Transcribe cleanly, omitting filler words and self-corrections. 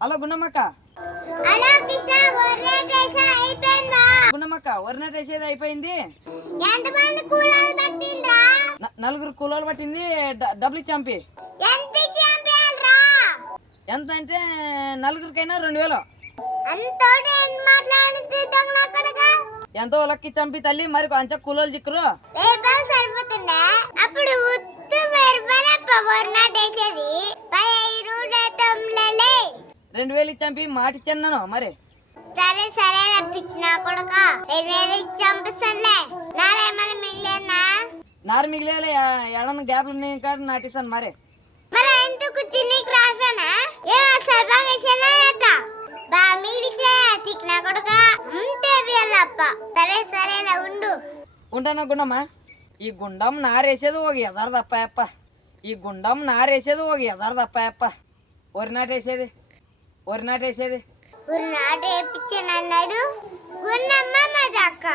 Hello గుండమ్మక్క. Hello Krishna, వరినేటేసా అయిపోయిందా? గుండమ్మక్క, వరినట్ వేసేది అయిపోయింది. ఎంతమంది కూలోళ్ళు పట్టిండ్రా? నలుగురు కూలోళ్ళు పట్టింది. డబ్బులు ఇచ్చాంపి. ఎంత ఛాంపియన్ రా? ఎంత అంటే నలుగురికైనా 2000. అంతోటి ఎంత మాట్లాడుతూ దొంగలక్కడగా? ఎంతో లక్కి చంపి తల్లి, మరి కొంచెం కూలోళ్ళు చిక్కురు. 1000 రూపాయలు సరిపోతుండే. అప్పుడు ఉత్తు 1000 రూపాయలప్ప వరినేటేసేది. 15 రూపాయలే 2000 ఇచ్చాంపి, మాట ఇచ్చాను నేను మరి. సరే సరే రప్పించిన కొడుక 2000 ఇచ్చి చంపిస్తానులే. నారేమన్నా మిగిలేనా? నారు మిగిలే ఎడన గ్యాప్లు కాడ నాటిస్తాను మరి. మరి ఎందుకు చిన్నీకి రాసానా? ఏమో సరదాగా వేసేనా ఎట్లా? బా మీడిచే తిక్కిన కొడుక అంతే బియ్యాలప్ప. సరే సరేలా ఉండు. ఉంటానా గుండమ్మ. ఈ గుండం నారేసేది ఒక ఎదరదప్ప. ఈ గుండం నారేసేది ఒక ఎదరదప్ప. వరి నాటేసేది ఊరు నాటు వేపించాను అన్నాడు గున్నమ్మ మా అక్క.